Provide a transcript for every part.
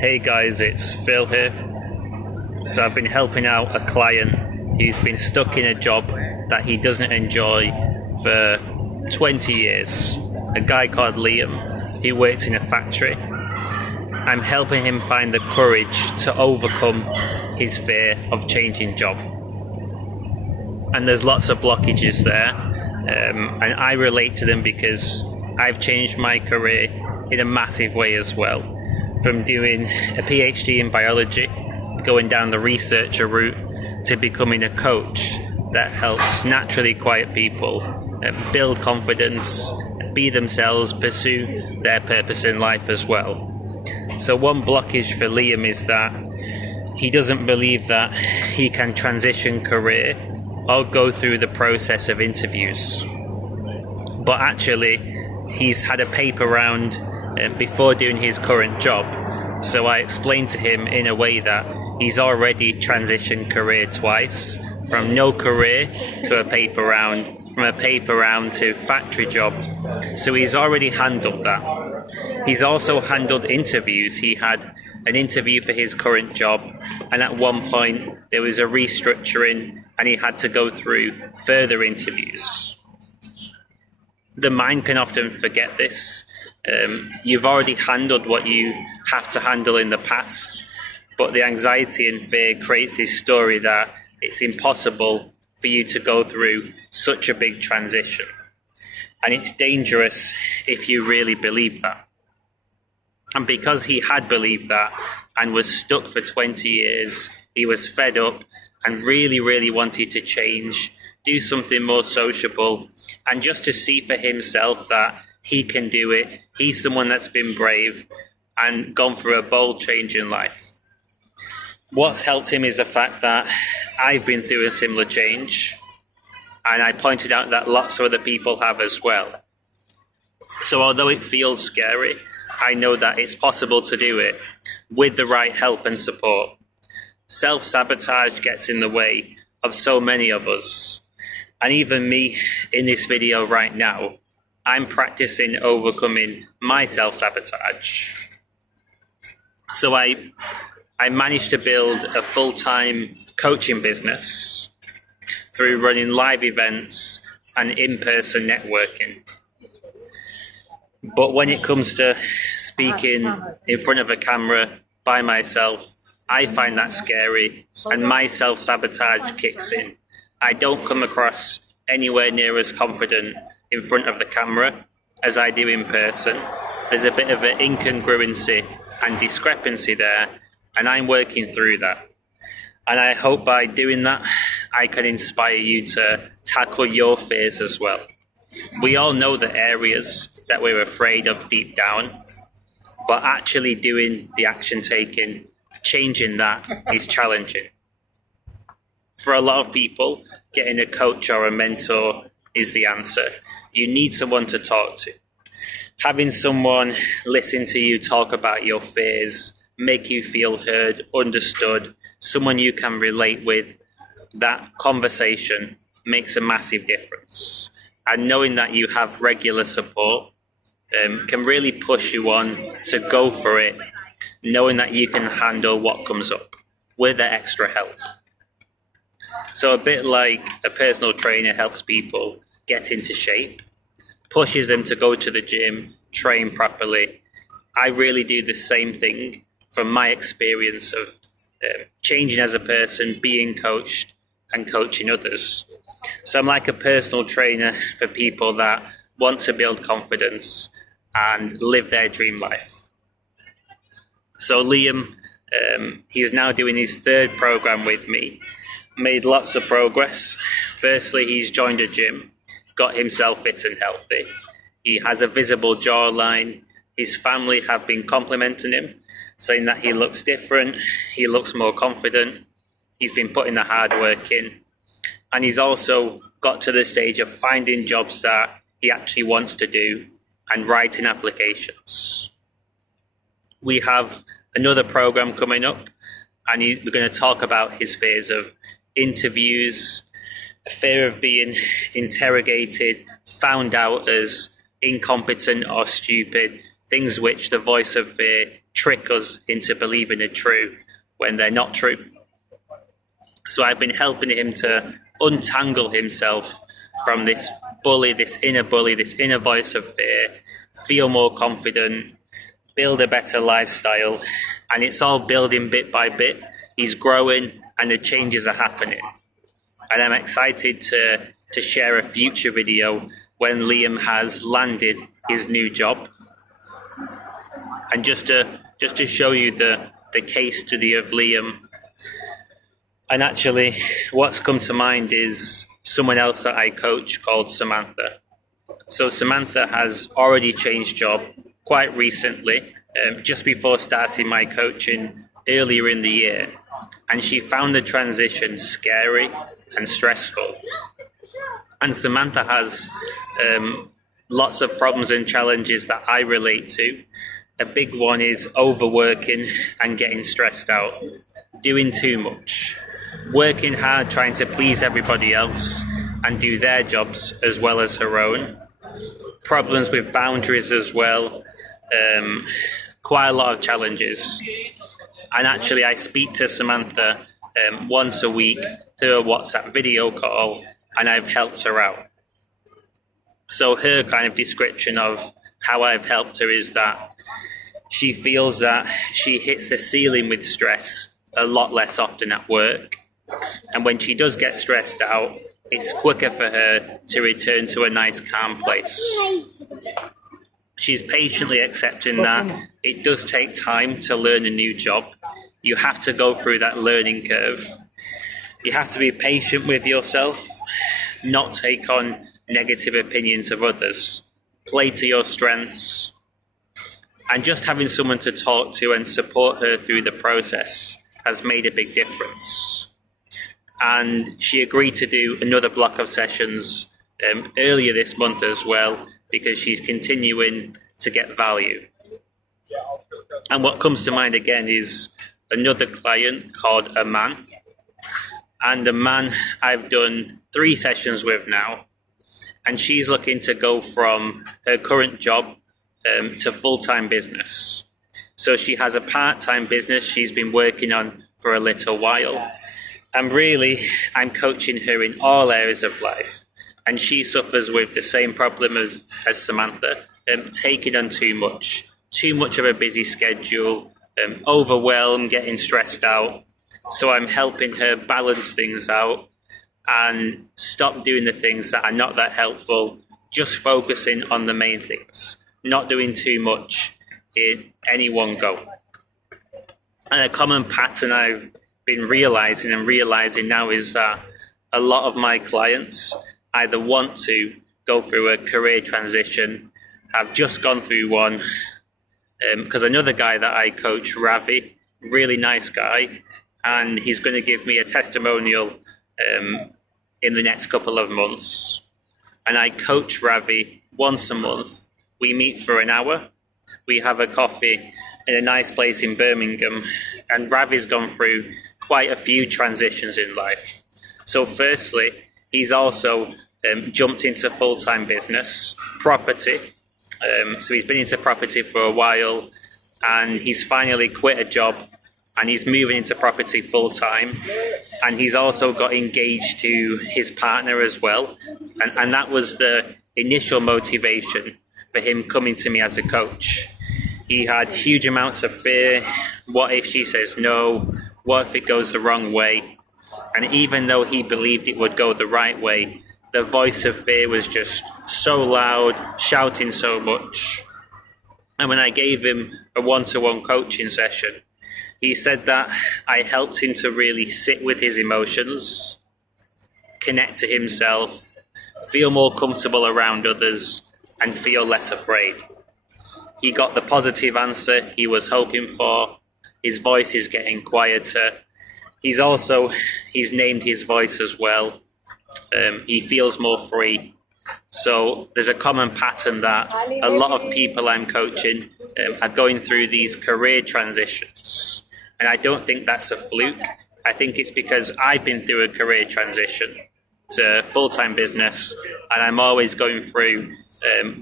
Hey guys, it's Phil here. So I've been helping out a client who's been stuck in a job that he doesn't enjoy for 20 years. A guy called Liam. He works in a factory. I'm helping him find the courage to overcome his fear of changing job. And there's lots of blockages there. And I relate to them because I've changed my career in a massive way as well. From doing a PhD in biology, going down the researcher route, to becoming a coach that helps naturally quiet people build confidence, be themselves, pursue their purpose in life as well. So one blockage for Liam is that he doesn't believe that he can transition career or go through the process of interviews. But actually, he's had a paper round before doing his current job. So I explained to him in a way that he's already transitioned career twice, from no career to a paper round, from a paper round to factory job. So he's already handled that. He's also handled interviews. He had an interview for his current job, and at one point there was a restructuring and he had to go through further interviews. The mind can often forget this. You've already handled what you have to handle in the past, but the anxiety and fear creates this story that it's impossible for you to go through such a big transition. And it's dangerous if you really believe that. And because he had believed that and was stuck for 20 years, he was fed up and really wanted to change, do something more sociable, and just to see for himself that he can do it. He's someone that's been brave and gone through a bold change in life. What's helped him is the fact that I've been through a similar change, and I pointed out that lots of other people have as well. So although it feels scary, I know that it's possible to do it with the right help and support. Self-sabotage gets in the way of so many of us. And even me in this video right now, I'm practicing overcoming my self-sabotage. So I managed to build a full-time coaching business through running live events and in-person networking. But when it comes to speaking in front of a camera by myself, I find that scary and my self-sabotage kicks in. I don't come across anywhere near as confident in front of the camera as I do in person. There's a bit of an incongruency and discrepancy there, and I'm working through that. And I hope by doing that, I can inspire you to tackle your fears as well. We all know the areas that we're afraid of deep down, but actually doing the action taking, changing that is challenging. For a lot of people, getting a coach or a mentor is the answer. You need someone to talk to. Having someone listen to you talk about your fears, make you feel heard, understood, someone you can relate with, that conversation makes a massive difference. And knowing that you have regular support can really push you on to go for it, knowing that you can handle what comes up with the extra help. So a bit like a personal trainer helps people get into shape, pushes them to go to the gym, train properly, I really do the same thing from my experience of changing as a person, being coached and coaching others. So I'm like a personal trainer for people that want to build confidence and live their dream life. So Liam, he's now doing his third program with me. Made lots of progress. Firstly, he's joined a gym, got himself fit and healthy. He has a visible jawline. His family have been complimenting him, saying that he looks different, he looks more confident. He's been putting the hard work in. And he's also got to the stage of finding jobs that he actually wants to do and writing applications. We have another program coming up, and we're going to talk about his fears of interviews, a fear of being interrogated, found out as incompetent or stupid, things which the voice of fear trick us into believing are true when they're not true. So I've been helping him to untangle himself from this bully, this inner voice of fear, feel more confident, build a better lifestyle, and it's all building bit by bit. He's growing and the changes are happening. And I'm excited to share a future video when Liam has landed his new job. And just to show you the case study of Liam. And actually, what's come to mind is someone else that I coach called Samantha. So Samantha has already changed job quite recently, just before starting my coaching earlier in the year. And she found the transition scary and stressful. And Samantha has lots of problems and challenges that I relate to. A big one is overworking and getting stressed out, doing too much, working hard trying to please everybody else and do their jobs as well as her own. Problems with boundaries as well, quite a lot of challenges. And actually I speak to Samantha once a week through a WhatsApp video call, and I've helped her out. So her kind of description of how I've helped her is that she feels that she hits the ceiling with stress a lot less often at work. And when she does get stressed out, it's quicker for her to return to a nice, calm place. She's patiently accepting that it does take time to learn a new job. You have to go through that learning curve. You have to be patient with yourself, not take on negative opinions of others, play to your strengths, and just having someone to talk to and support her through the process has made a big difference. And she agreed to do another block of sessions earlier this month as well, because she's continuing to get value. And what comes to mind again is another client called Aman. And Aman, I've done 3 sessions with now. And she's looking to go from her current job to full-time business. So she has a part-time business she's been working on for a little while. And really, I'm coaching her in all areas of life. And she suffers with the same problem as Samantha, taking on too much of a busy schedule, overwhelmed, getting stressed out. So I'm helping her balance things out and stop doing the things that are not that helpful, just focusing on the main things, not doing too much in any one go. And a common pattern I've been realizing now is that a lot of my clients either want to go through a career transition, have just gone through one, because another guy that I coach, Ravi, really nice guy, and he's going to give me a testimonial in the next couple of months. And I coach Ravi once a month. We meet for an hour. We have a coffee in a nice place in Birmingham. And Ravi's gone through quite a few transitions in life. So firstly, he's also jumped into full-time business, property. So he's been into property for a while, and he's finally quit a job and he's moving into property full-time. And he's also got engaged to his partner as well. And that was the initial motivation for him coming to me as a coach. He had huge amounts of fear. What if she says no? What if it goes the wrong way? And even though he believed it would go the right way, the voice of fear was just so loud, shouting so much. And when I gave him a one-to-one coaching session, he said that I helped him to really sit with his emotions, connect to himself, feel more comfortable around others, and feel less afraid. He got the positive answer he was hoping for. His voice is getting quieter. He's named his voice as well. He feels more free. So there's a common pattern that a lot of people I'm coaching are going through these career transitions. And I don't think that's a fluke. I think it's because I've been through a career transition to full-time business, and I'm always going through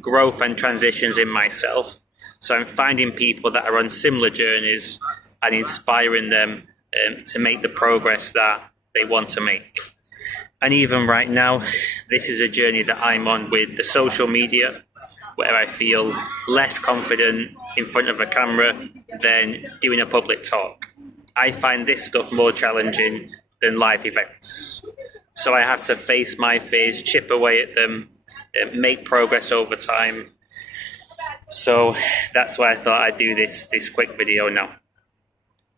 growth and transitions in myself. So I'm finding people that are on similar journeys and inspiring them to make the progress that they want to make. And even right now, this is a journey that I'm on with the social media, where I feel less confident in front of a camera than doing a public talk. I find this stuff more challenging than live events. So I have to face my fears, chip away at them, make progress over time. So that's why I thought I'd do this quick video now.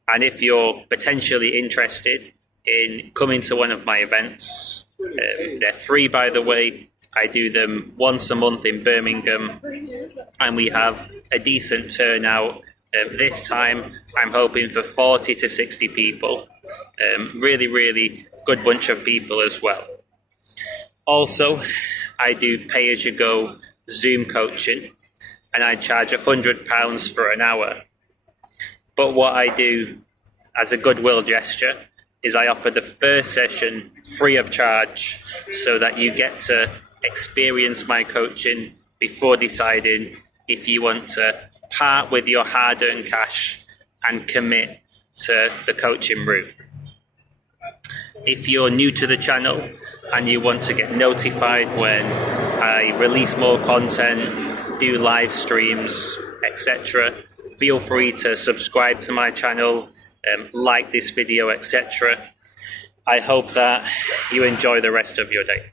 And if you're potentially interested in coming to one of my events, they're free, by the way. I do them once a month in Birmingham, and we have a decent turnout. This time, I'm hoping for 40 to 60 people. Really, really good bunch of people as well. Also, I do pay-as-you-go Zoom coaching, and I charge £100 for an hour. But what I do as a goodwill gesture is I offer the first session free of charge, so that you get to experience my coaching before deciding if you want to part with your hard-earned cash and commit to the coaching route. If you're new to the channel and you want to get notified when I release more content, do live streams, etc., feel free to subscribe to my channel, like this video, etc. I hope that you enjoy the rest of your day.